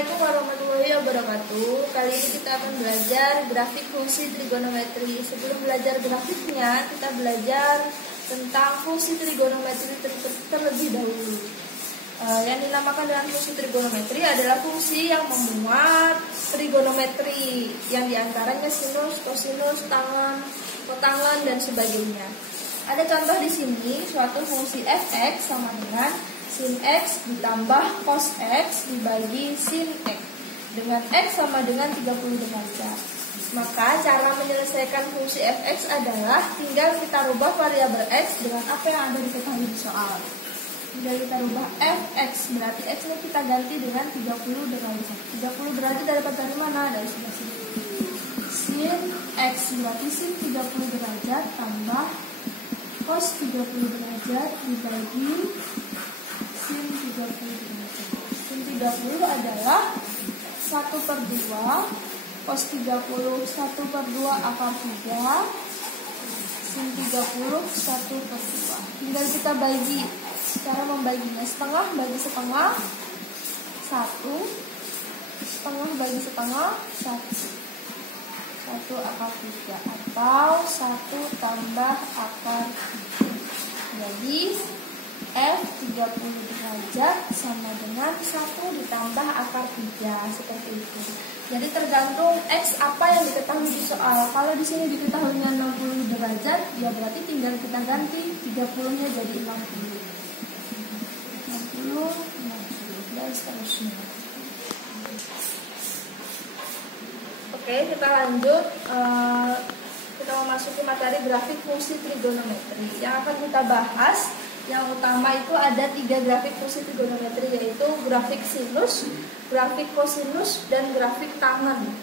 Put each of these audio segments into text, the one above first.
Assalamualaikum warahmatullahi wabarakatuh. Kali ini kita akan belajar grafik fungsi trigonometri. Sebelum belajar grafiknya, kita belajar tentang fungsi trigonometri terlebih dahulu. Yang dinamakan dengan fungsi trigonometri adalah fungsi yang memuat trigonometri, yang diantaranya sinus, kosinus, tangen, kotangen, dan sebagainya. Ada contoh di sini, suatu fungsi f(x) sama dengan sin x ditambah cos x dibagi sin x dengan x sama dengan 30 derajat. Maka cara menyelesaikan fungsi f(x) adalah tinggal kita rubah variabel x dengan apa yang ada diketahui di soal. Tinggal kita rubah f(x), berarti x ini kita ganti dengan 30 derajat. 30 derajat dapat dari mana? Dari sebelah sini. Sin x berarti sin 30 derajat tambah cos 30 derajat dibagi sin 30 derajat. Sin 30 adalah 1/2, cos 30 1/2 akar 3, sin 30 1/2. Tinggal kita bagi. Cara membaginya, setengah bagi setengah 1, setengah bagi setengah 1 akar 3, atau 1 tambah akar 3. Jadi F 30 derajat sama dengan 1 ditambah akar 3, seperti itu. Jadi tergantung X apa yang diketahui di soal. Kalau di sini diketahuinya 60 derajat, ya berarti tinggal kita ganti 30-nya jadi 60, dan seterusnya. Oke, kita lanjut. Kita memasuki materi grafik fungsi trigonometri. Yang akan kita bahas, yang utama itu ada 3 grafik fungsi trigonometri, yaitu grafik sinus, grafik kosinus, dan grafik tangen.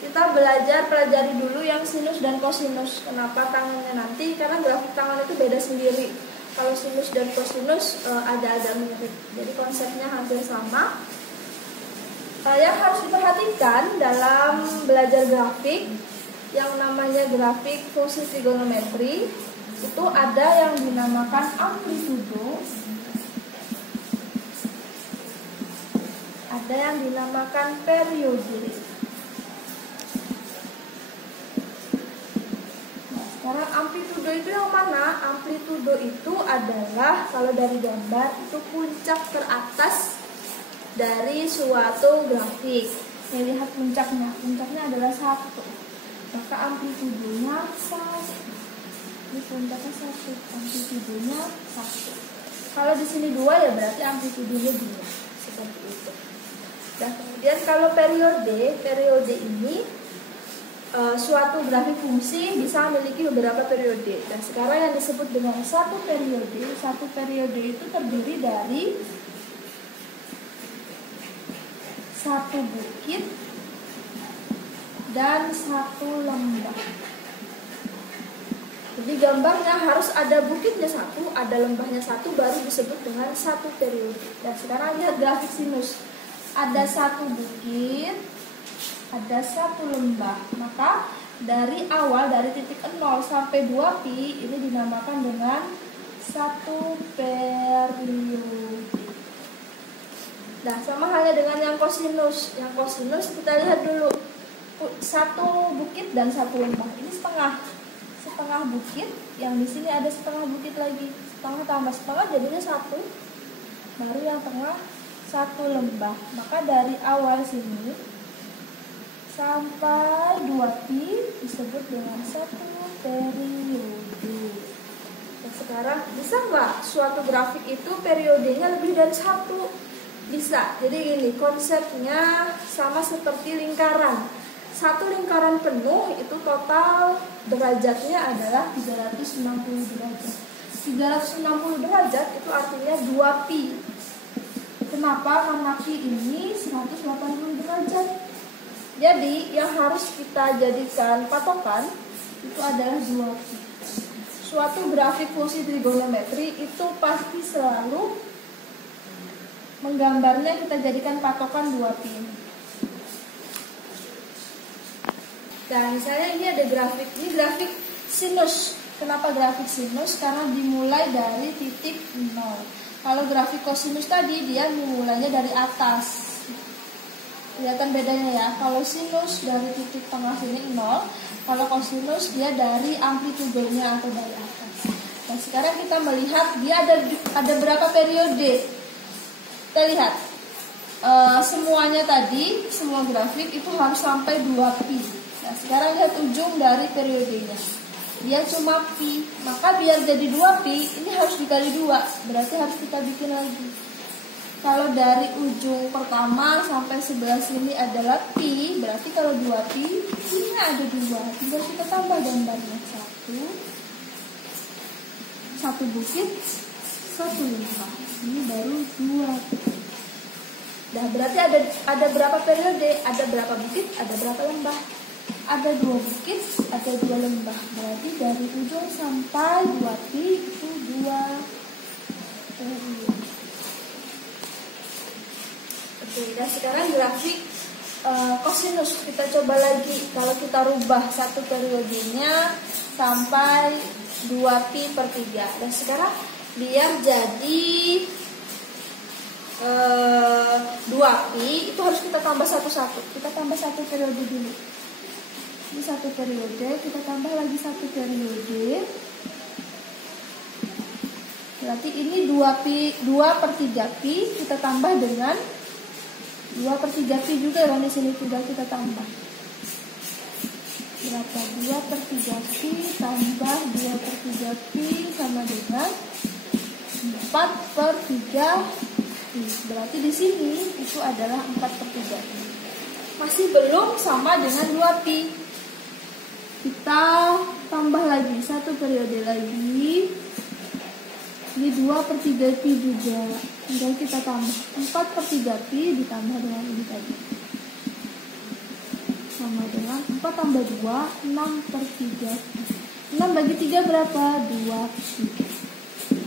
Kita pelajari dulu yang sinus dan kosinus. Kenapa tangennya nanti? Karena grafik tangen itu beda sendiri. Kalau sinus dan kosinus ada mirip, jadi konsepnya hampir sama. Yang harus diperhatikan dalam belajar grafik, yang namanya grafik fungsi trigonometri, itu ada yang dinamakan amplitudo, ada yang dinamakan periode. Nah, sekarang amplitudo itu yang mana? Amplitudo itu adalah, kalau dari gambar, itu puncak teratas dari suatu grafik. Nih, lihat puncaknya. Puncaknya adalah 1. Maka amplitudonya 1. Ini puncaknya 1, amplitudonya 1. Kalau di sini 2, ya berarti amplitudonya 2. Seperti itu. Dan kemudian kalau periode ini suatu grafik fungsi bisa memiliki beberapa periode. Dan sekarang yang disebut dengan satu periode itu terdiri dari satu bukit dan satu lembah. Jadi gambarnya harus ada bukitnya 1, ada lembahnya 1, baru disebut dengan satu periode. Dan sekarang lihat grafik sinus. Ada 1 bukit, ada 1 lembah. Maka dari awal, dari titik 0 sampai 2pi, ini dinamakan dengan satu periode. Nah, sama halnya dengan yang kosinus. Yang kosinus kita lihat dulu. 1 bukit dan 1 lembah. Ini setengah bukit, yang di sini ada setengah bukit lagi. Setengah tambah setengah jadinya 1. Baru yang tengah 1 lembah. Maka dari awal sini sampai 2pi disebut dengan satu periode. Dan sekarang bisa nggak suatu grafik itu periodenya lebih dari 1? Bisa. Jadi gini, konsepnya sama seperti lingkaran. Satu lingkaran penuh itu total derajatnya adalah 360 derajat. 360 derajat itu artinya 2pi. Kenapa? Karena pi ini 180 derajat. Jadi yang harus kita jadikan patokan itu adalah 2pi. Suatu grafik fungsi trigonometri itu pasti selalu menggambarnya kita jadikan patokan 2pi ini. Dan misalnya ini ada grafik, ini grafik sinus. Kenapa grafik sinus? Karena dimulai dari titik 0. Kalau grafik kosinus tadi dia memulainya dari atas. Kelihatan bedanya ya. Kalau sinus dari titik tengah sini 0, kalau kosinus dia dari amplitudonya atau dari atas. Nah, sekarang kita melihat dia ada berapa periode. Kita lihat semuanya tadi, semua grafik itu harus sampai 2pi. Nah, sekarang lihat ujung dari periodenya. Dia cuma pi, maka biar jadi 2pi ini harus dikali 2, berarti harus kita bikin lagi. Kalau dari ujung pertama sampai sebelah sini adalah pi, berarti kalau 2pi ini ada 2, tinggal kita tambah gambarnya. Satu bukit, satu lembah, ini baru 2pi. Nah, berarti ada berapa periode, ada berapa bukit, ada berapa lembah. Ada 2 bukit, ada 2 lembah. Berarti dari ujung sampai 2pi itu 2 periode. Oke, dan sekarang grafik kosinus kita coba lagi. Kalau kita rubah satu periodenya sampai 2pi per 3. Dan sekarang biar jadi 2pi itu harus kita tambah satu-satu. Kita tambah satu periode dulu. Ini satu periode, kita tambah lagi satu periode. Berarti ini 2 per 3pi kita tambah dengan 2 per 3pi juga kan, di sini tinggal kita tambah. Berapa? 2 per 3pi tambah 2 per 3pi sama dengan 4 per 3pi. Berarti di sini itu adalah 4 per 3pi. Masih belum sama dengan 2pi. Kita tambah lagi satu periode lagi. Ini 2 per 3pi juga. Tinggal kita tambah 4 per 3pi ditambah dengan ini tadi. Sama dengan 4 tambah 2, 6 per 3pi. 6 bagi 3 berapa? 2pi.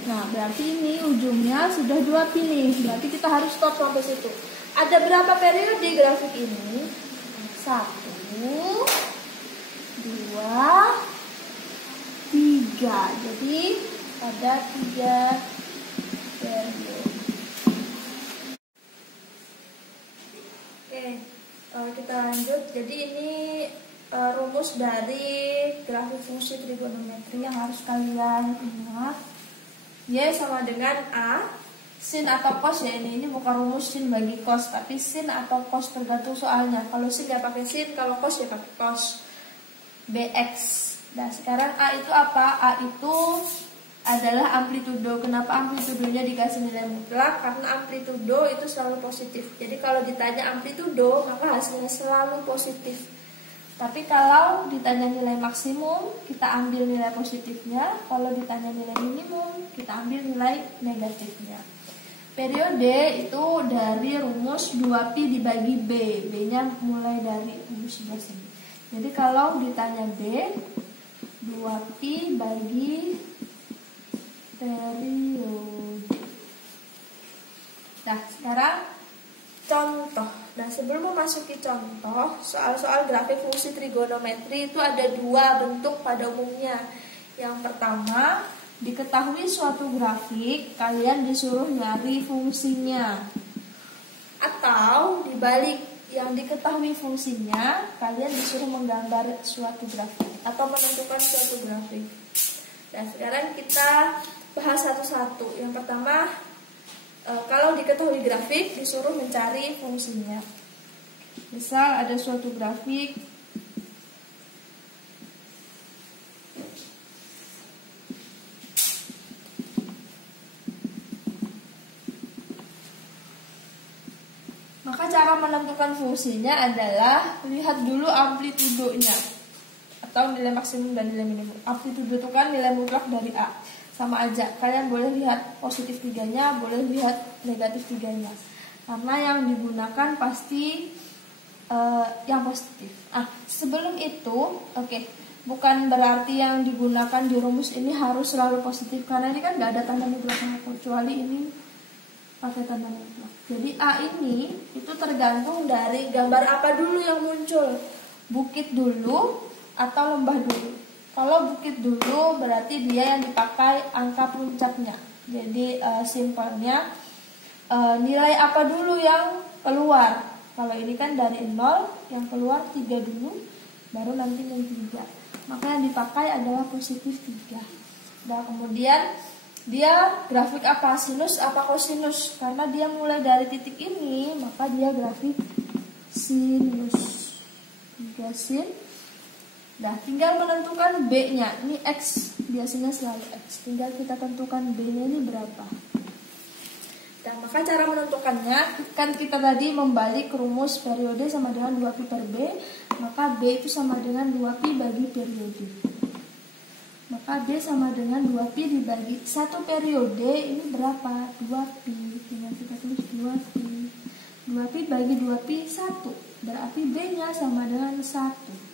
Nah, berarti ini ujungnya sudah 2pi nih. Berarti kita harus stop sampai situ. Ada berapa periode grafik ini? 1, 2, 3. Jadi ada 3 periode. Oke, kita lanjut. Jadi ini rumus dari grafik fungsi trigonometri yang harus kalian ingat. Y sama dengan A sin atau cos ya, ini bukan rumus sin bagi cos, tapi sin atau cos tergantung soalnya. Kalau sin ya pakai sin, kalau cos ya pakai cos. Bx. Nah, sekarang A itu apa? A itu adalah amplitudo. Kenapa amplitudonya dikasih nilai mutlak? Karena amplitudo itu selalu positif. Jadi kalau ditanya amplitudo, maka hasilnya selalu positif. Tapi kalau ditanya nilai maksimum, kita ambil nilai positifnya. Kalau ditanya nilai minimum, kita ambil nilai negatifnya. Periode itu dari rumus 2pi dibagi B. B-nya mulai dari rumus sebelah sini. Jadi kalau ditanya B, 2pi bagi periode. Nah, sekarang contoh. Nah, sebelum memasuki contoh, soal-soal grafik fungsi trigonometri itu ada 2 bentuk pada umumnya. Yang pertama, diketahui suatu grafik, kalian disuruh nyari fungsinya. Atau dibalik, yang diketahui fungsinya, kalian disuruh menggambar suatu grafik atau menentukan suatu grafik. Nah, sekarang kita bahas satu-satu. Yang pertama, kalau diketahui grafik, disuruh mencari fungsinya. Misal ada suatu grafik, maka cara menentukan fungsinya adalah lihat dulu amplitudonya atau nilai maksimum dan nilai minimum. Amplitudo itu kan nilai mutlak dari A. Sama aja, kalian boleh lihat positif 3-nya, boleh lihat negatif 3-nya. Karena yang digunakan pasti yang positif. Sebelum itu, bukan berarti yang digunakan di rumus ini harus selalu positif. Karena ini kan nggak ada tanda mutlak, kecuali ini pakai tanda mutlak. Jadi A ini itu tergantung dari gambar apa dulu yang muncul. Bukit dulu atau lembah dulu. Kalau bukit dulu berarti dia yang dipakai angka puncaknya. Jadi simpelnya nilai apa dulu yang keluar? Kalau ini kan dari 0 yang keluar 3 dulu, baru nanti min 3. Maka yang dipakai adalah positif 3. Nah kemudian dia grafik apa? Sinus apa kosinus? Karena dia mulai dari titik ini, maka dia grafik sinus. 3 sin. Nah, tinggal menentukan B-nya. Ini X, biasanya selalu X. Tinggal kita tentukan B-nya ini berapa. Nah, maka cara menentukannya, kan kita tadi membalik rumus periode sama dengan 2pi per B, maka B itu sama dengan 2pi bagi periode. Maka B sama dengan 2pi dibagi 1 periode, ini berapa? 2pi. Tinggal kita tulis 2pi. 2pi bagi 2pi 1. Berarti B-nya sama dengan 1.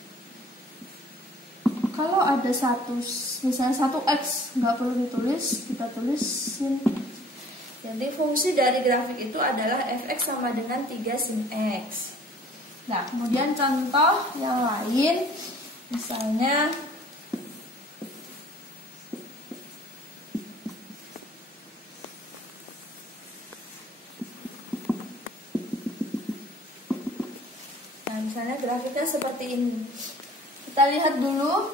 Kalau ada misalnya 1x, nggak perlu ditulis, kita tulis sin. Jadi fungsi dari grafik itu adalah fx sama dengan 3 sin x. Nah, kemudian contoh yang lain, misalnya misalnya grafiknya seperti ini. Kita lihat dulu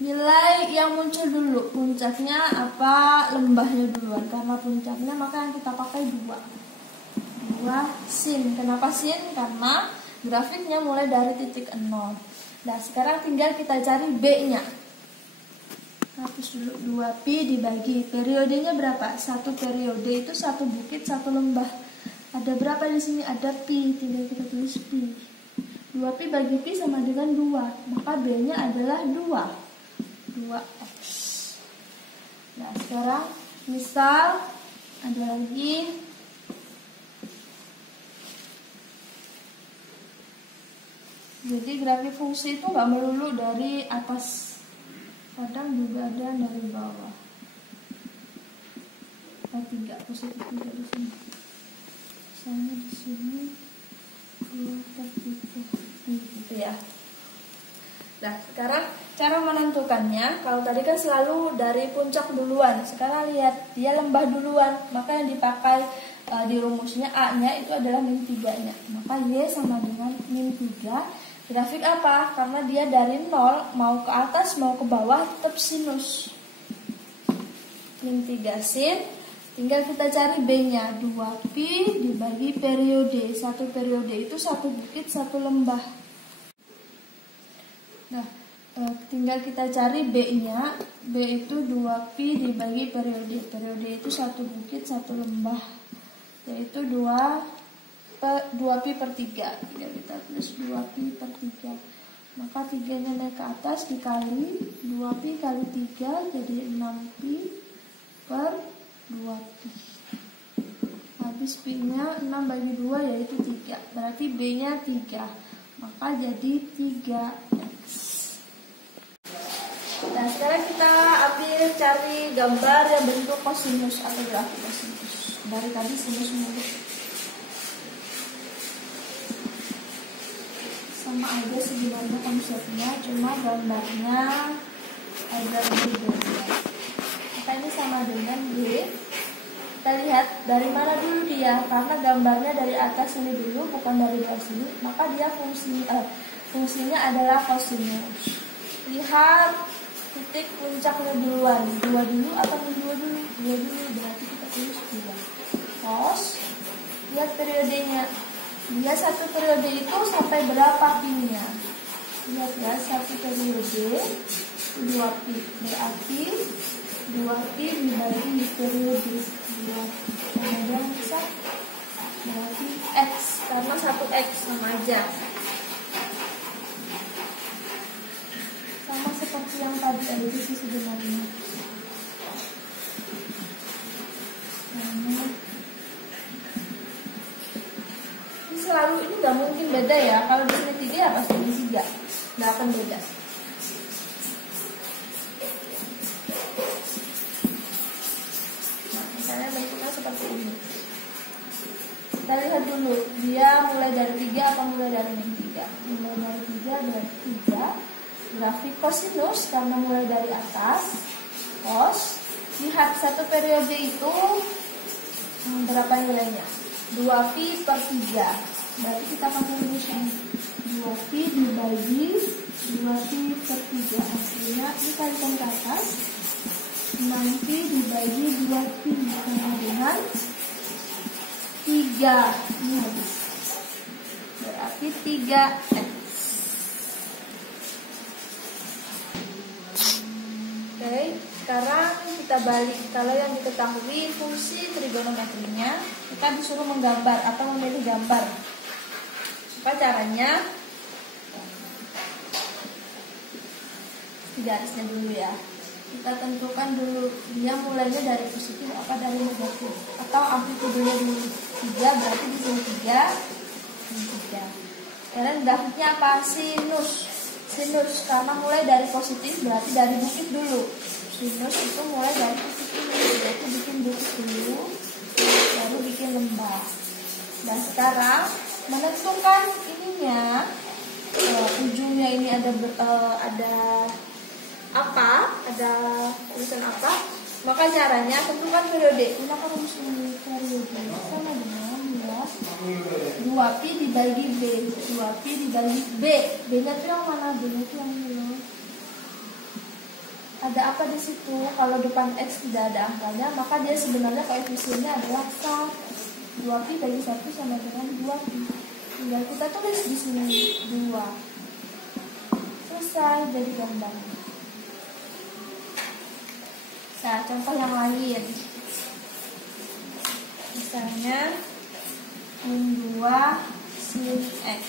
nilai yang muncul dulu, puncaknya apa, lembahnya duluan. Karena puncaknya maka yang kita pakai 2 sin. Kenapa sin? Karena grafiknya mulai dari titik 0. Nah sekarang tinggal kita cari B-nya. Hapus dulu 2pi dibagi periodenya berapa? 1 periode itu 1 bukit 1 lembah. Ada berapa di sini? Ada pi, tinggal kita tulis pi. 2pi bagi pi sama dengan 2, maka B-nya adalah 2x. Nah sekarang misal ada lagi, jadi grafik fungsi itu nggak melulu dari atas, kadang juga ada dari bawah. 3 positif 3 di sini. Misalnya di sini 2 per 3 gitu ya. Nah sekarang cara menentukannya, kalau tadi kan selalu dari puncak duluan, sekarang lihat dia lembah duluan, maka yang dipakai di rumusnya A-nya itu adalah min 3-nya, maka Y sama dengan min 3. Grafik apa? Karena dia dari 0 mau ke atas mau ke bawah tetap sinus. Min 3 sin. Tinggal kita cari B-nya, 2pi dibagi periode. 1 periode itu 1 bukit 1 lembah. Nah, tinggal kita cari B-nya. B itu 2pi dibagi periode. Periode itu 1 bukit 1 lembah, yaitu 2pi per 3. Tinggal kita tulis 2pi per 3. Maka 3-nya naik ke atas dikali 2pi kali 3 jadi 6pi per 2pi. Habis pi-nya 6 bagi 2 yaitu 3. Berarti B-nya 3. Maka jadi 3x. Nah, sekarang kita ambil cari gambar yang bentuk kosinus atau grafik kosinus. Dari tadi sinus mulu. Sama aja sebenarnya konsepnya, cuma gambarnya agak berbeda. Maka ini sama dengan B. Kita lihat dari mana dulu dia, karena gambarnya dari atas ini dulu, bukan dari bawah sini, maka dia fungsinya adalah kosinus. Lihat titik puncaknya duluan, 2 dulu atau 2 dulu? 2 dulu, berarti kita tulis 2. Cos, lihat periodenya. Dia 1 periode itu sampai berapa pi-nya? Lihat ya, 1 periode 2pi, berarti 2pi dibagi periode 2. Kemudian bisa berarti x, karena 1x sama aja. Sama seperti yang tadi aja sih sebenarnya. Ini selalu, ini nggak mungkin beda ya. Kalau di sini 3 ya pasti di 3, nggak akan beda. Bentuknya seperti ini. Kita lihat dulu, dia mulai dari 3 atau mulai dari min 3. Mulai dari 3 dari 3. Grafik kosinus karena mulai dari atas. Cos, lihat 1 periode itu berapa nilainya? 2pi per 3. Berarti kita pakai rumusnya 2pi dibagi 2pi per 3. Hasilnya ini kalikan ke atas, 6pi dibagi 2pi sama dengan 3. Ini habis. Berarti 3x. Oke, sekarang kita balik. Kalau yang diketahui fungsi trigonometrinya, kita disuruh menggambar atau memilih gambar. Apa caranya? Garisnya dulu ya. Kita tentukan dulu dia mulainya dari positif apa dari negatif, atau amplitudenya dulu 3, berarti di sini 3, ini 3. Sekarang grafiknya apa? Sinus karena mulai dari positif berarti dari bukit dulu. Sinus itu mulai dari titik ini, berarti bikin bukit dulu, baru bikin lembah. Dan sekarang menentukan ininya, ujungnya ini ada apa? Ada tulisan apa? Maka caranya tentukan periode. Gunakan rumus ini, periode sama dengan 2pi dibagi b. 2pi dibagi b. B-nya itu yang mana? B-nya itu yang ini. Ada apa di situ? Kalau depan x tidak ada angkanya, maka dia sebenarnya koefisiennya adalah 1. 2pi bagi 1 sama dengan 2pi. Tinggal kita tulis di sini 2. Selesai, jadi gambarnya. Nah, contoh yang lain. Misalnya min 2 sin x.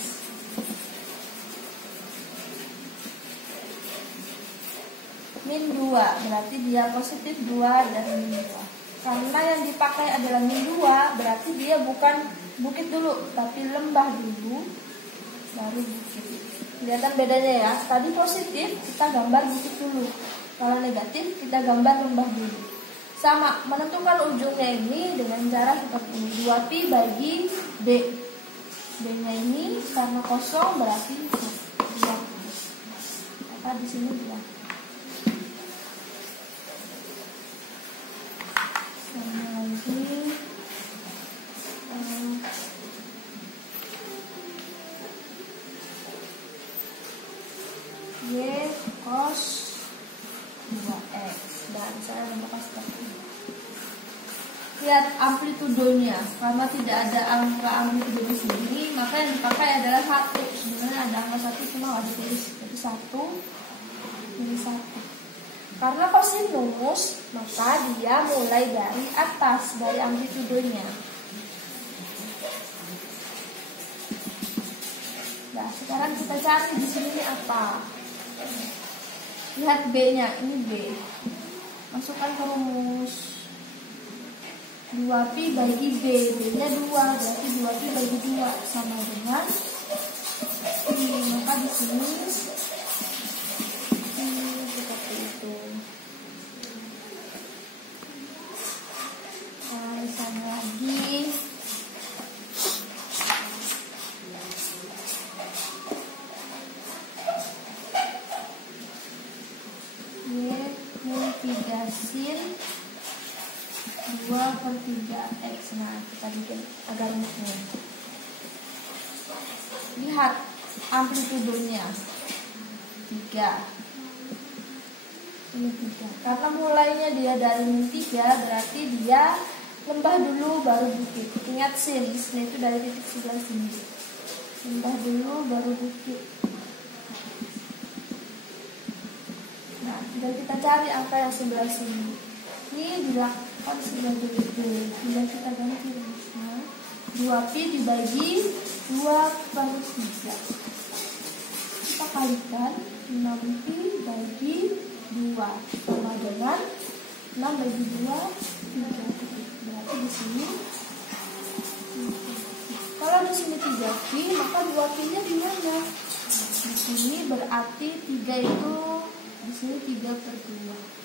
Min 2 berarti dia positif 2 dan min 2. Karena yang dipakai adalah min 2, berarti dia bukan bukit dulu, tapi lembah dulu, baru bukit. Kelihatan bedanya ya. Tadi positif, kita gambar bukit dulu. Kalau negatif, kita gambar lembah dulu. Sama, menentukan ujungnya ini dengan cara seperti ini. 2pi bagi b. B-nya ini karena kosong berarti 2. Maka di sini 2. Sama lagi. Y cos 2x. Dan saya menambahkan seperti ini. Lihat amplitudonya, karena tidak ada angka amplitudo di sini, maka yang dipakai adalah 1. Sebenarnya ada angka 1 cuma nggak ditulis. Jadi 1 ini 1. Karena kosinus, maka dia mulai dari atas, dari amplitudonya. Nah, sekarang kita cari di sini apa? Lihat B-nya, ini B. Masukkan ke rumus 2pi bagi b. B-nya 2, berarti 2pi bagi 2 sama dengan ini. Maka di sini seperti itu. Nah, misalnya lagi min 3 sin 2 per 3x. Nah, kita bikin agar rumusnya. Lihat amplitudonya 3. Ini 3. Karena mulainya dia dari min 3, berarti dia lembah dulu baru bukit. Ingat sin itu dari titik sebelah sini. Lembah dulu baru bukit. Nah, tinggal kita cari angka yang sebelah sini. Ini dilakukan sebagai B. Tinggal kita ganti rumusnya. 2pi dibagi 2 per 3. Kita kalikan 6pi bagi 2 sama dengan 6 bagi 2 3. Berarti di sini kalau di sini 3pi, maka 2pi-nya di mana? Di sini berarti 3 itu di sini 3 per 2.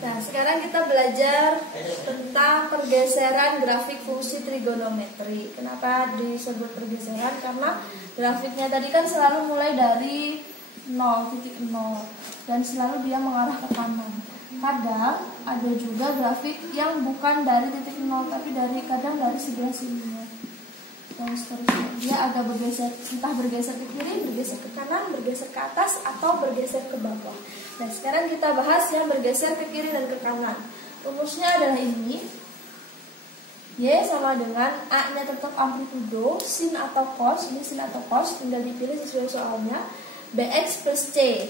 Nah, sekarang kita belajar tentang pergeseran grafik fungsi trigonometri. Kenapa disebut pergeseran? Karena Grafiknya tadi kan selalu mulai dari 0.0 dan selalu dia mengarah ke kanan. Kadang ada juga grafik yang bukan dari titik 0 tapi kadang dari sebelah sininya. Dan seterusnya. Dia agak bergeser, entah bergeser ke kiri, bergeser ke kanan, bergeser ke atas atau bergeser ke bawah. Nah, sekarang kita bahas yang bergeser ke kiri dan ke kanan. Rumusnya adalah ini. Y sama dengan A-nya tetap amplitudo, sin atau cos, ini sin atau cos, tinggal dipilih sesuai soalnya. BX plus C,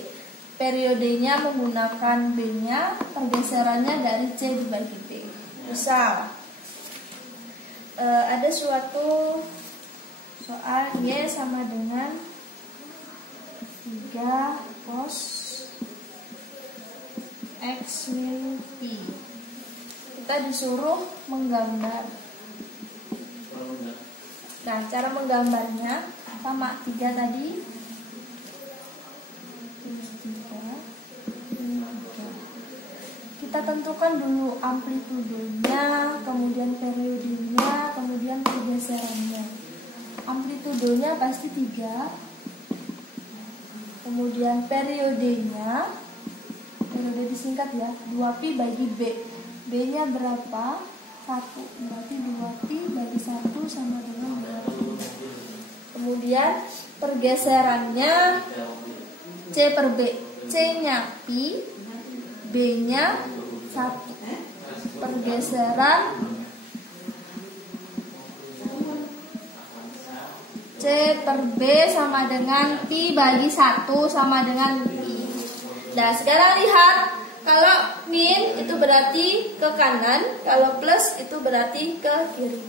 periodenya menggunakan B-nya, pergeserannya dari C dibagi D. Misal, ada suatu soal Y sama dengan 3 cos X min P. Kita disuruh menggambar. Nah, cara menggambarnya sama 3 tadi. Kita tentukan dulu amplitudonya, kemudian periodenya, kemudian pergeserannya. Amplitudonya pasti 3. Kemudian periodenya, periode disingkat ya, 2pi bagi B. B-nya berapa? 1. Berarti 2pi bagi 1 sama dengan 2pi. Kemudian pergeserannya C per B. C-nya pi, B-nya 1. Pergeseran C per B sama dengan pi bagi 1 sama dengan pi. Nah, sekarang lihat. Kalau min itu berarti ke kanan, kalau plus itu berarti ke kiri.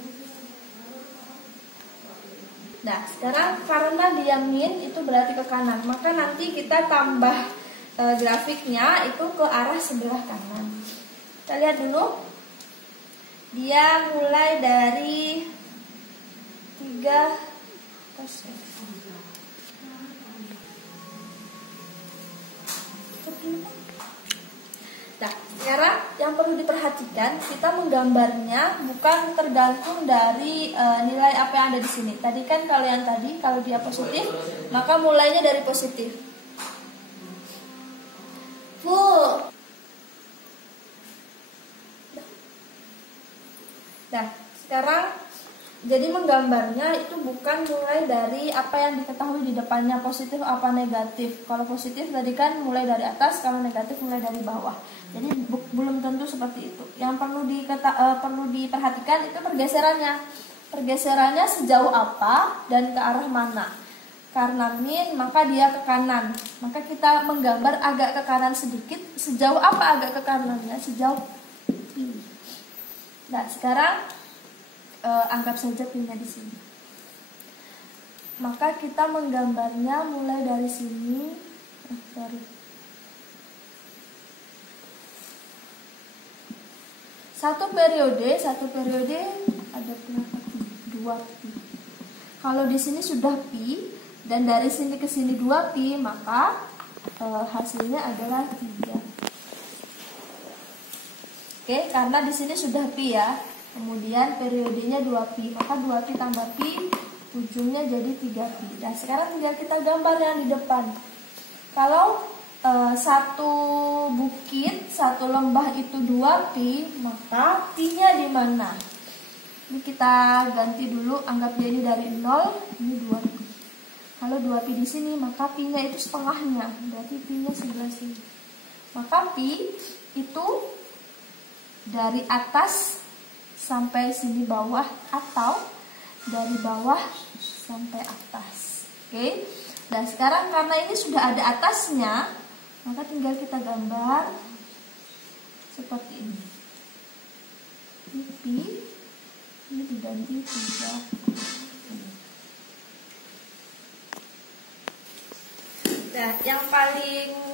Nah, sekarang karena dia min itu berarti ke kanan, maka nanti kita tambah grafiknya itu ke arah sebelah kanan. Kita lihat dulu. Dia mulai dari 3 cos X. Nah, sekarang yang perlu diperhatikan, kita menggambarnya bukan tergantung dari nilai apa yang ada di sini. Tadi kan kalau yang tadi, kalau dia positif, maka mulainya dari positif. Full. Nah, sekarang jadi menggambarnya itu bukan mulai dari apa yang diketahui di depannya, positif apa negatif. Kalau positif tadi kan mulai dari atas, kalau negatif mulai dari bawah. Jadi belum tentu seperti itu. Yang perlu diperhatikan itu pergeserannya. Pergeserannya sejauh apa dan ke arah mana. Karena min maka dia ke kanan. Maka kita menggambar agak ke kanan sedikit. Sejauh apa agak ke kanannya? Sejauh pi. Nah, sekarang anggap saja pi-nya di sini. Maka kita menggambarnya mulai dari sini. Satu periode ada berapa pi? 2 pi. Kalau di sini sudah pi dan dari sini ke sini 2 pi, maka hasilnya adalah 3. Oke, karena di sini sudah pi ya. Kemudian periodenya 2pi, maka 2pi tambah pi, ujungnya jadi 3pi. Nah, sekarang tinggal kita gambar yang di depan. Kalau satu bukit, satu lembah itu 2pi, maka pi-nya di mana? Ini kita ganti dulu, anggap dia ini dari 0, ini 2pi. Kalau 2pi di sini, maka pi-nya itu setengahnya, berarti pi-nya sebelah sini. Maka pi itu dari atas sampai sini bawah atau dari bawah sampai atas. Oke. Nah, sekarang karena ini sudah ada atasnya, maka tinggal kita gambar seperti ini. Ini pi, ini diganti 3. Nah, yang paling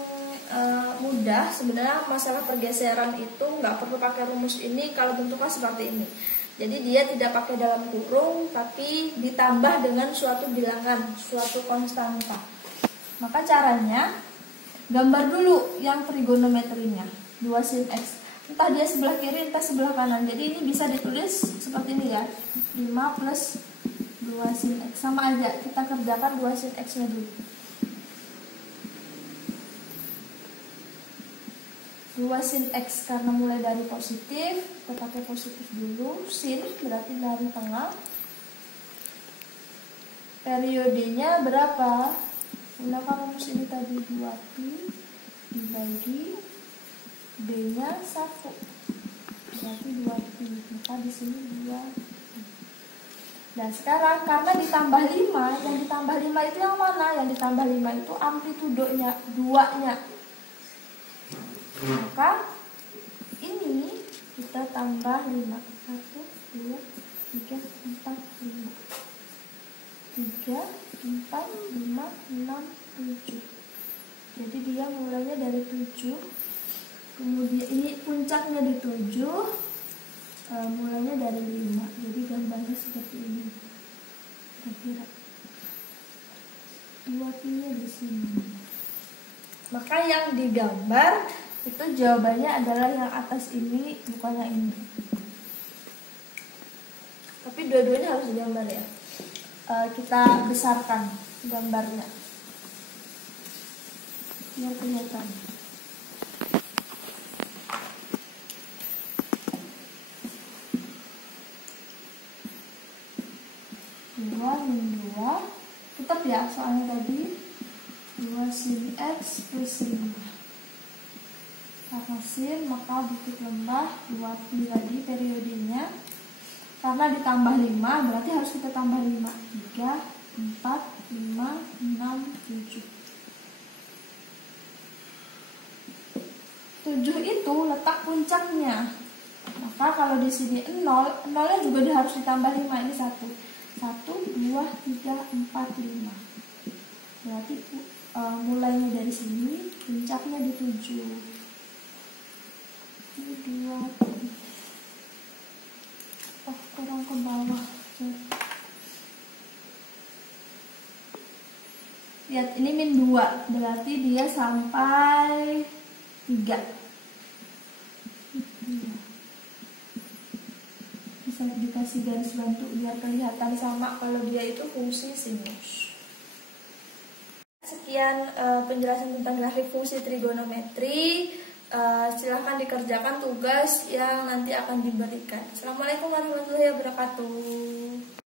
mudah sebenarnya masalah pergeseran itu nggak perlu pakai rumus ini kalau bentuknya seperti ini. Jadi dia tidak pakai dalam kurung tapi ditambah dengan suatu bilangan, suatu konstanta. Maka caranya gambar dulu yang trigonometrinya 2 sin X. Entah dia sebelah kiri entah sebelah kanan. Jadi ini bisa ditulis seperti ini ya. 5 plus 2 2 sin X. Sama aja, kita kerjakan 2 sin X nya dulu. 2 sin X karena mulai dari positif, kita pakai positif dulu. Sin berarti dari tengah. Periodenya berapa? Gunakan rumus ini tadi, 2pi dibagi B-nya 1. Berarti 2pi. Maka di sini 2pi. Nah, sekarang karena ditambah 5, yang ditambah 5 itu yang mana? Yang ditambah 5 itu amplitudenya, 2-nya. Maka ini kita tambah 5. 1, 2, 3, 4, 5. 3, 4, 5, 6, 7. Jadi dia mulainya dari 7. Kemudian ini puncaknya di 7. Mulainya dari 5. Jadi gambarnya seperti ini. Kira-kira 2pi-nya di sini. Maka yang digambar itu jawabannya adalah yang atas ini, bukan yang ini. Tapi dua-duanya harus digambar ya. Kita besarkan gambarnya biar kelihatan. Min 2 tetap ya, soalnya tadi 2 sin X plus 5. Karena sin maka bukit lembah 2pi tadi periodenya. Karena ditambah 5 berarti harus kita tambah 5. 3, 4, 5, 6, 7. 7 itu letak puncaknya. Maka kalau di sini 0, 0-nya juga harus ditambah 5. Ini 1. 1, 2, 3, 4, 5. Berarti mulainya dari sini, puncaknya di 7. Ini 2. Kurang ke bawah. Lihat, ini min 2. Berarti dia sampai 3. Bisa dikasih garis bantu biar kelihatan sama kalau dia itu fungsi sinus. Sekian penjelasan tentang grafik fungsi trigonometri. Silahkan dikerjakan tugas yang nanti akan diberikan. Assalamualaikum warahmatullahi wabarakatuh.